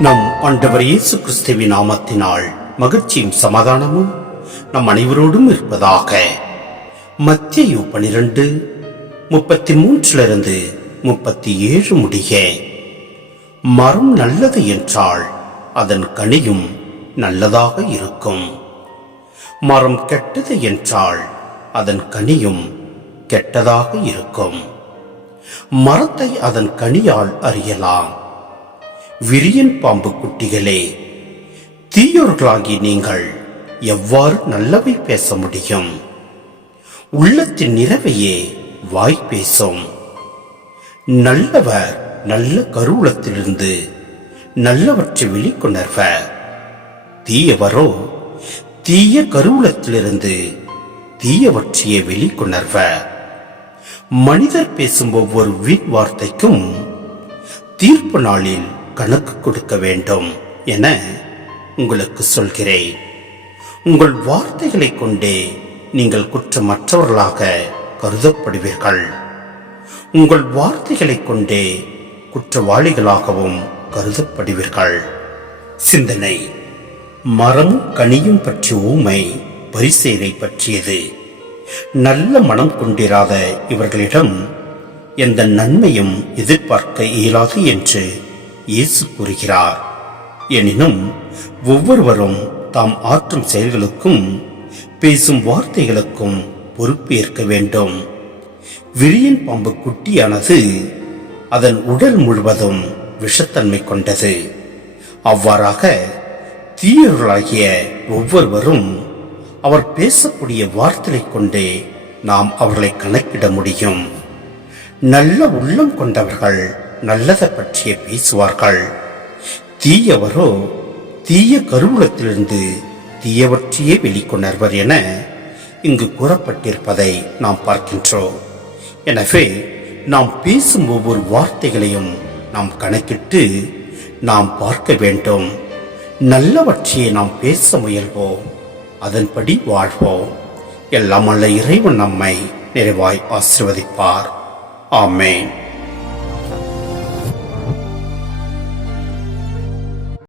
நம் ஆண்டவர் இயேசு கிறிஸ்துவின் நாமத்தினால் மகிழ்ச்சியும் சமாதானமும் நம் அனைவரோடும் இருப்பதாக. மத்தியு பனிரெண்டு முப்பத்தி மூன்றிலிருந்து முப்பத்தி ஏழு முடிய. மரம் நல்லது என்றால் அதன் கனியும் நல்லதாக இருக்கும். மரம் கெட்டது என்றால் அதன் கனியும் கெட்டதாக இருக்கும். மரத்தை அதன் கனியால் அறியலாம். விரியன் பாம்பு குட்டிகளே தீயோர்களாகி நீங்கள் எவ்வாறு நல்லவை பேச முடியும்? உள்ளத்தின் நிறவையே வாய் பேசும். நல்லவர் நல்ல கருவூலத்திலிருந்து நல்லவற்றை வெளிக்கொணர்வர். தீயவரோ தீய கருவூலத்திலிருந்து தீயவற்றையே வெளிக்கொணர்வர். மனிதர் பேசும் ஒவ்வொரு வீண் வார்த்தைக்கும் தீர்ப்பு நாளில் கணக்கு கொடுக்க வேண்டும் என உங்களுக்கு சொல்கிறேன். உங்கள் வார்த்தைகளை கொண்டே நீங்கள் குற்றமற்றவர்களாக கருதப்படுவீர்கள். உங்கள் வார்த்தைகளை கொண்டே குற்றவாளிகளாகவும் கருதப்படுவீர்கள். சிந்தனை. மரமும் கனியும் பற்றிய ஊமை பரிசேரை பற்றியது. நல்ல மனம் கொண்டிராத இவர்களிடம் எந்த நன்மையும் எதிர்பார்க்க இயலாது என்று இயேசு கூறுகிறார். எனினும் ஒவ்வொருவரும் தாம் ஆற்றும் செயல்களுக்கும் பேசும் வார்த்தைகளுக்கும் பொறுப்பேற்க வேண்டும். விரியன் பாம்பு குட்டியானது அதன் உடல் முழுவதும் விஷத்தன்மை கொண்டது. அவ்வாறாக தீயவர்களாகிய ஒவ்வொருவரும் அவர் பேசக்கூடிய வார்த்தைகளை கொண்டே நாம் அவர்களை கணக்கிட முடியும். நல்ல உள்ளம் கொண்டவர்கள் நல்லதை பற்றிய பேசுவார்கள். தீயவரோ தீய கருவூலத்திலிருந்து தீயவற்றையே வெளிக்கொணர்வர் என இங்கு கூறப்பட்டிருப்பதை நாம் பார்க்கின்றோம். எனவே நாம் பேசும் ஒவ்வொரு வார்த்தைகளையும் நாம் கணக்கிட்டு நாம் பார்க்க வேண்டும். நல்லவற்றையே நாம் பேச முயல்வோம். அதன்படி வாழ்வோம். எல்லாம் அல்ல இறைவன் நம்மை நிறைவாய் ஆசிர்வதிப்பார். ஆமேன்.